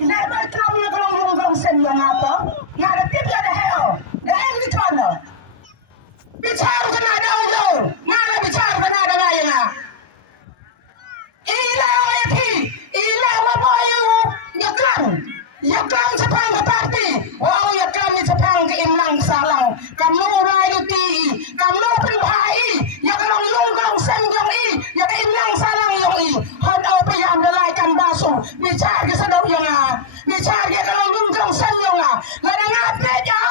never come you gonna send yang apa? Nga ada tip ya dah hell. Dah yang di sana. Bicara kena ada ulo. Mana bicara kena ada lain ah. Ila ayati, ila wabayu yakam. Yakam sepang ke parti. Wow yakam ni sepang ke imlang salang. Kamu rayu ti, kamu penghai. Ya kalau yung kalau sen yung i, ya ke imlang salang yung i. Hod apa yang dalaikan basu. Bicara ke sedau yang ah. Bicara ke kalau yung kalau sen yung ah. Lada ngapet ya.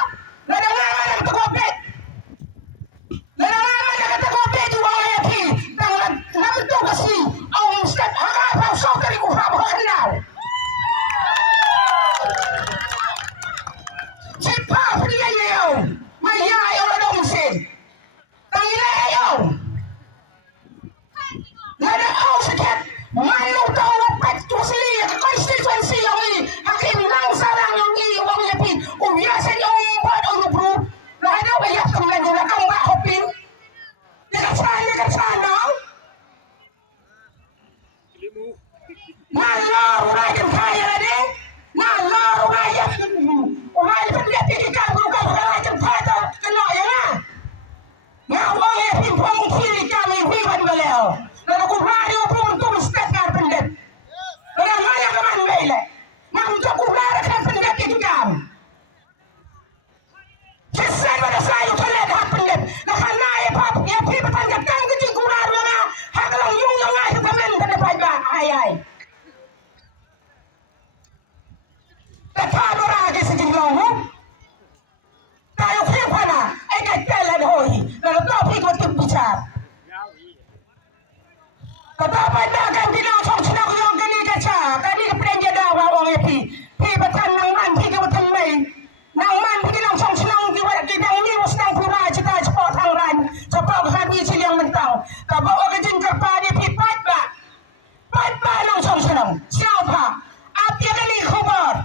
Lada ngapet tekopet. Lada ngapet tekopet juga ayati. Tang lam tu kasi. Ang step harap so kali ko harap kenal. Siapa dia yo? Maya yo dong sin. Tangile yo. Lada au sekat. Malu tahu pet tu sili ke konstituensi yang ini. Hakim lang sarang yang ini wang yapin. Biasa ni buat orang bro. Lada banyak kemen dia kang ba hopin. Dekat sana. Malar rakyat kaya ni. Malar rakyat. Orang yang lihat kita bukan rakyat kaya kena ya lah. Ngawang ya pimpong kiri kami wiwan beliau. Lalu aku hari aku untuk step kan pendek. Lalu mana keman bela. Mampu aku hari kan pendek kita. Kisah pada saya kalau dah pendek. Nak naik apa? Ya pimpong tangkap tangkap cingkular mana. Hakalang yung ay kemen pada pagi ayai. Tetap orang lagi sejumlah hu. Tahu siapa nak? Agak jalan hoi. Lalu kau pergi ke tim bicara. Tetap ada kan kita langsung senang yang kini kaca. Kini kepenjat dawa orang itu. Pergi bertan nang man pergi bertan mai. Nang man pergi langsung senang kita ini senang pura cita cepat hangran. Cepat hari siang mentang. Tak bawa kejengkar pada pipat ba. Pipat langsung senang. Siapa? Apa kali khabar?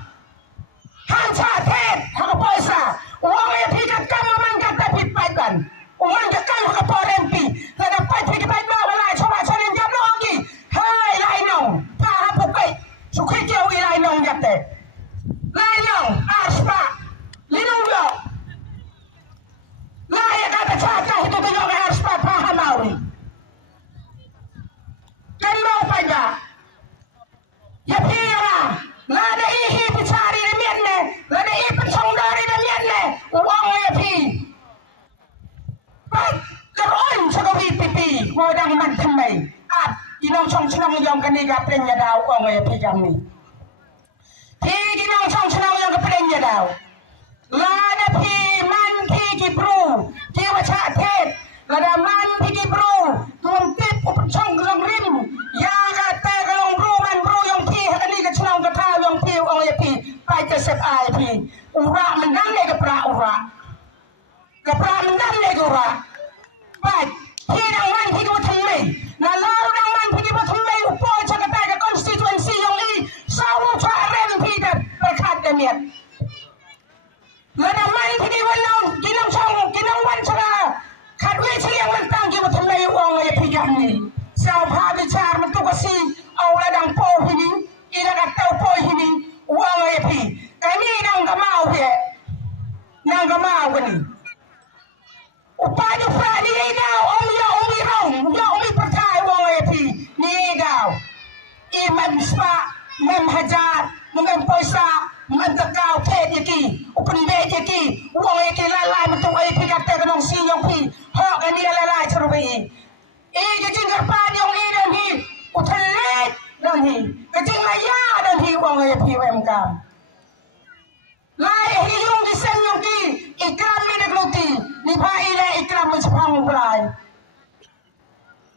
Hansa tet, hak poisa. Uang yang tidak kamu menjaga pitpaikan. Uang yang kamu kapor MP. Lada pai pitpai bawa lai coba saling jam lagi. Hai lai nong, paham bukai. Sukai jauh lai nong jate. Lai nong, aspa, linung yo. Lai kata cakap itu tunjuk aspa paham awi. Kan mau pada. Ya pira, lada ihi bicari demianne, lada ihi pensong dari demianne, uang ya pi. Baik, keron sekawi pipi, wadang mantemai. Inong song senang yang keniga prenya daw uang ya pi kami. Pi inong song senang yang keprenya daw. Lada pi man pi kibru, ki wacatet, lada man pi kibru, tumpit upensong gelong rim, yang kata gelong bro man bro yang pi hakani ke senang kata yang pi uang ya pi, pai ke sep ai pi, ura mendang le ke pra ura, ke pra mendang le ke ura, baik, pi nang man pi ke watamai, na lalu nang man pi ke watamai upoi cakap ke konstituensi yang ini, sawu rem pi dah berkat demian. Lada man pi ke wanang, kinang song, kinang wan cakap, kadwe siang mentang ke watamai uang ya pi kami. Siapa bicara mentukasi awal dan poh ini, ina kata poh ini, uang epi. Kami nang gamau ye, nang gamau ni. Upaya fradi ina omi rong, ya omi percaya uang epi ni dau. Imam spa, mem hajar, mem poisa, mentekau pet yaki, upen bet yaki, uang yaki lalai mentuk epi kata kenong si yang pi, hok ni lalai cerubai. Kecing kerpan yang ini dan hi, utelit dan hi, kecing maya dan hi uang ayat PMK. Lai hi yung disen yung ki, ikram ni nagluti, ni pa ila ikram mo sa pangublay.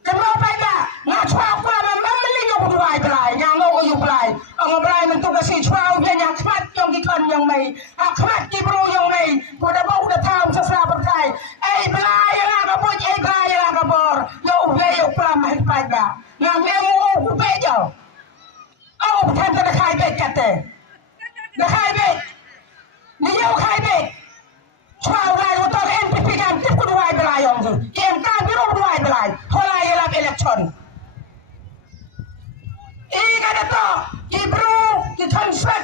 Kamo pa ba, nga chwa ko naman mamaling yung buhay blay, nga ngo yung blay. Ang blay man to kasi chwa yan yung kmat yung gikon yung may, ang kmat kibro yung may, kuda ba udah tam sa sabar kay, blay yang agabot, blay yang agabor. Yo plam hai pada yang memo ku bejo au tan ta khai be kate da khai be ni yo khai be chwa wai wo to NPP kan tip ku wai belai yong tu kem kan biro wai belai hola ya lab election kada to ibru ki transfer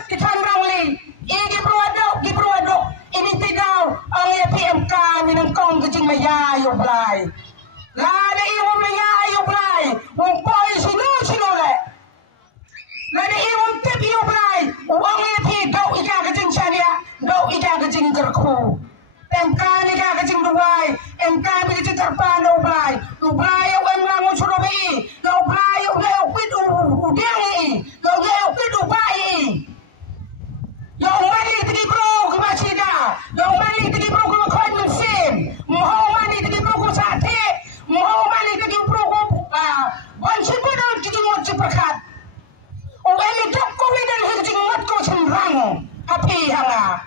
happy hanga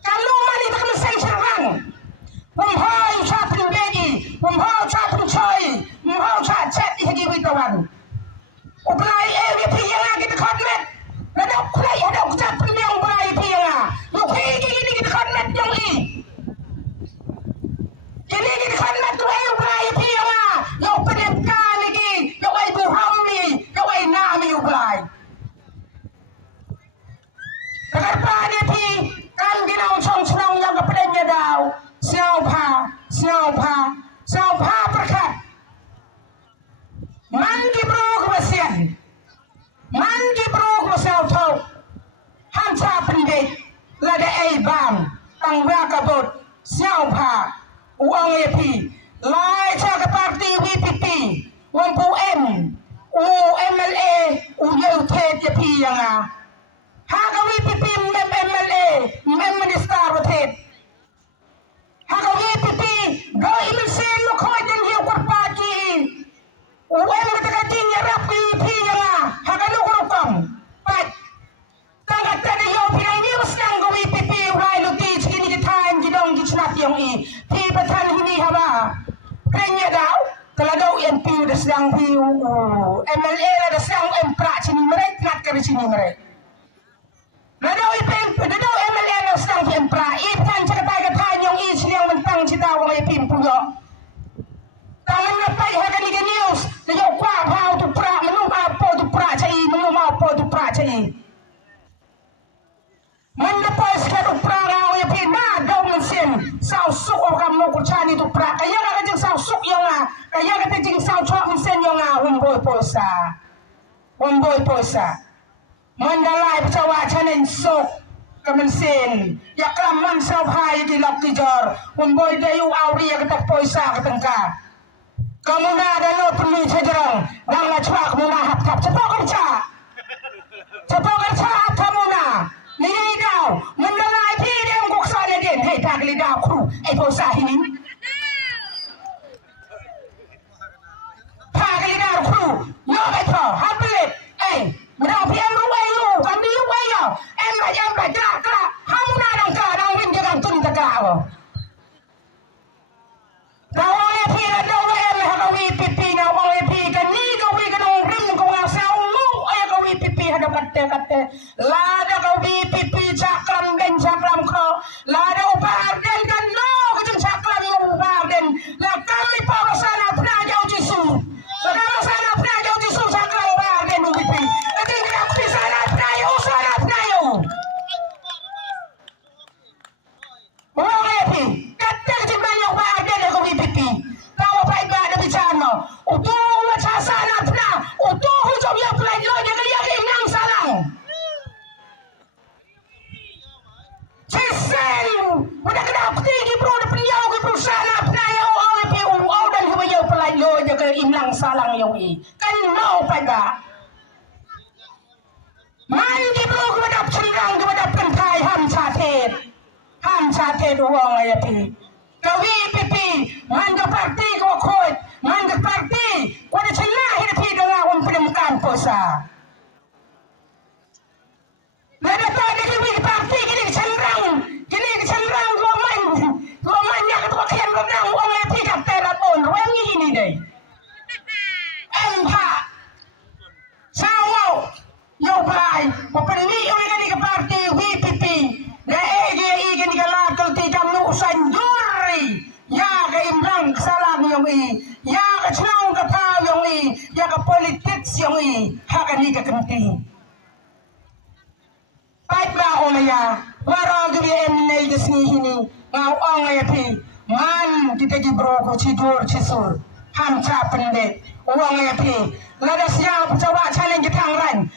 kalau mani tak mesen serang Mumhau chapin begi mumhau chapin choi mumhau chat chat higi witawan uplai AVP yang kita konmet ada uplai ada chapin yang uplai yang lu higi kita konmet yang ini kita konmet tu uplai yang lu penempkan lagi lu ai buhamni lu ai nami uplai kenapa dia pi kan ginau chong chong yang kepadanya dau siapa berkat man gibro kebasian man gibro kebasian tau hanca pendek lada bam tangga kabut siapa uang epi lai cak parti WPP wampu M MLA UUT epi yang haga WPP MLA minister betet haga WPP go imsen lo khoi den hiu kwat pa ki uem ka ka tin ya rap WPP yang haga lo ko kom pat tanga tadi yo pinang ni usang go WPP rai lo ti chini ki time ki dong ki chnap yang pi patan hini haba krenya dau kala do MP da sedang hiu MLA la da sedang empra chini merek nat ka chini merek Nadau MLA na sedang empra ipan cakap kata yang yang mentang cita orang ipin punya tangan napai hakan ni news dia kuah bau tu pra menung apa tu pra cai menung apa tu pra cai mendapai sekali pra orang ipin dah dau mesin sau suk orang mau kucani tu pra kaya kata jeng sau suk yang kaya kata jeng sau cok mesin yang humboy posa mandalai pecawa canen sok kemensin ya kelaman sabhai di lap tijor humboy dayu auri ya ketak poisa ketengka kamu na ada lo perlu sejarang dan ngacwa kamu na hap cepat kerja kamu na ni dau mandalai pi dem goksa le den hei tak li dau kru poisa ini pak li dau kru yo beto hapelet Mereka PM ruai lu, kami ruai yo. Em baca kak, kamu nadang kak, nadang win jangan tun kak lo. Kawai pi ada em hakawi pipi na kawai pi kan ni kawai kan rim kau ngasau lu, kawai pipi ada kate. Lada kawai pipi cakram dan cakram kau, lada upar dan kan lo kejeng cakram upar dan. Lah kami para sana pernah jauh jisu, lah kami sana pernah jauh jisu cakram upar dan pipi. Imlang salang yung kan mau pada man di bro kepada cenderang kepada pentai ham cate uang ya pi kawi pipi man ke parti ko khoi man ke parti ko de celah hi pi dengan umpedemukan posa nada tadi di parti kini cenderang roman nya ketua kian renang uang ya pi kat telepon rem ini deh Empat, sawo, yo play, papeli orang ni ke parti WPP, dah ikan ni kalau kalau tidak nusan juri, ya ke imlang salah yang ya ke cenau ke pau yang ya ke politik yang hak ni ke kenting. Baik lah orang ya, warga BM ni sini ini, ngau orang ya pi, man kita gibro ko cidur cisur, hamca pendek. Uang ya pi, lada siang pecawa challenge ketang ran,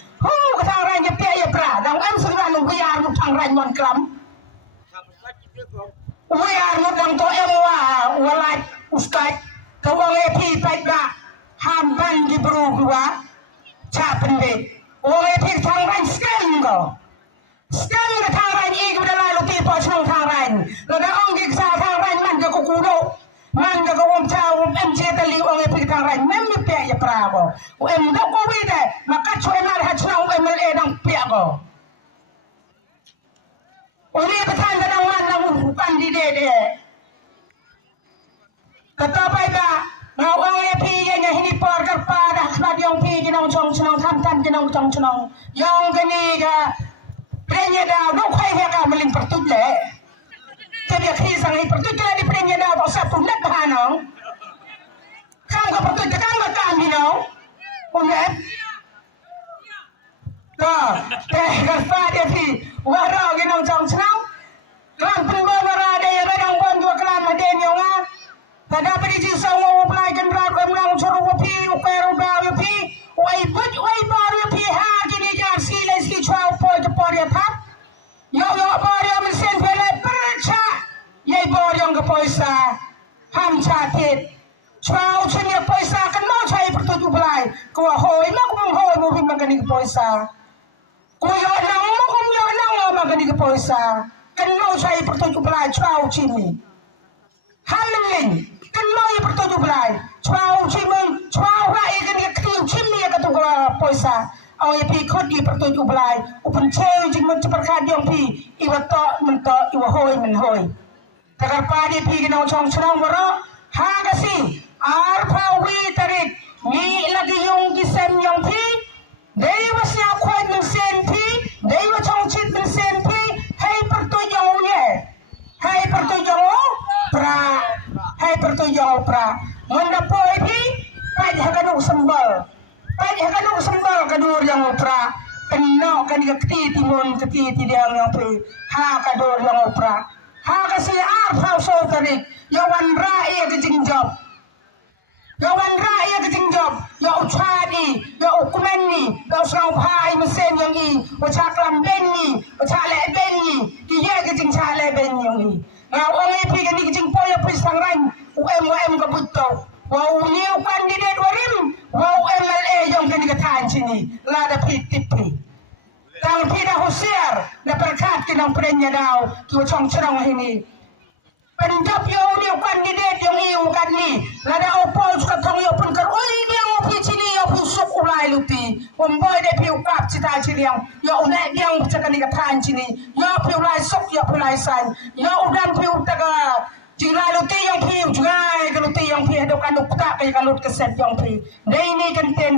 ketang ran je pia ya pra, dan em sudah nunggu ya nunggu tang ran wan kelam, ya nunggu to em walai ustad, uang ya pi baik lah, hamban di beru gua, capende, uang ya pi tang ran sekarang ketang ran ini kita lalu tipu senang tang ran, lada orang kita tang ran man ke kukudo. Man ga gawang tao MC tali ong epitang rai mem pe ya prago o em do ko wide maka choy mar ha chna MLA dang pe go Uli betan kadang mana bukan di dede. Tetapi dah ngawang ya pi nya hini por kerpa dah kelad yang pi jinong chong chong tam jinong chong chong. Yang gini ga prenya dah no khai ya ka meling pertut le. Tapi khi sang hi pertut le di prenya dah tak satu nak hanong. Kang ka pertut kang ka kan binau. Unet. Dah, kerpa dia pi warau jinong chong chong. Kelam penbon warada ya badang bon dua kelam aden yang ah. Tada beri jisau mau pelai kendaraan umlang suruh wapi uker udah wapi wai bar wapi ha gini jar sila ski chau poi ke por ya thap yo bar yang mesin pele percha yai bar yang ke poisa ham chatit chau chen ya poisa kan mau chai pertuju pelai ko hoi mak hoi mu bin magani ke poisa ko yo nang magani ke poisa kan mau chai pertuju pelai chau chini hamling kan mau pertuju belai chau chimung chau rai kan dia kriu chimni ka tu poisa au ye pi khod di pertuju belai upun cheu jing mun perkad yang pi iwato mento iwa hoi men hoi tagar pa di pi ginau chong chong waro ha gasi ar pawi tarik ni lagi yung gisem yang pi dewa sia khoi men sen pi dewa chong chit men sen pi hai pertuju ye hai pertuju pra hai pertujuan pra menda poi pi pai haganu sembal kadur yang pra kenno kan keti timun keti tidak yang pi ha kadur yang pra ha kasi ar phao so tarik yawan rai ke jingjab ya uchadi ya ukumeni ya usau pai mesen yang i uchaklam benni uchale benni iya ke jing chale benni yang i na ongi pi kan ni jing poya pi sangran UMM ka butto wa uniu kandidat warim wa MLA yang kan dikatakan sini lada pitipi tang pida husiar na perkat kinang prenya daw ki chong chong hini pendap yo uniu kandidat yang iu kan ni lada opos ka thong yo pun kar oi dia ngopi sini yo pu suk ulai luti omboy de pi ukap cita ciliang yo unai yang cakap dikatakan sini yo pi ulai sok yo pi ulai san yo udan pi utaga jika luti yang pi juga kalau luti yang pi ada kan ukta kayak kalau keset yang pi. Dah ini konten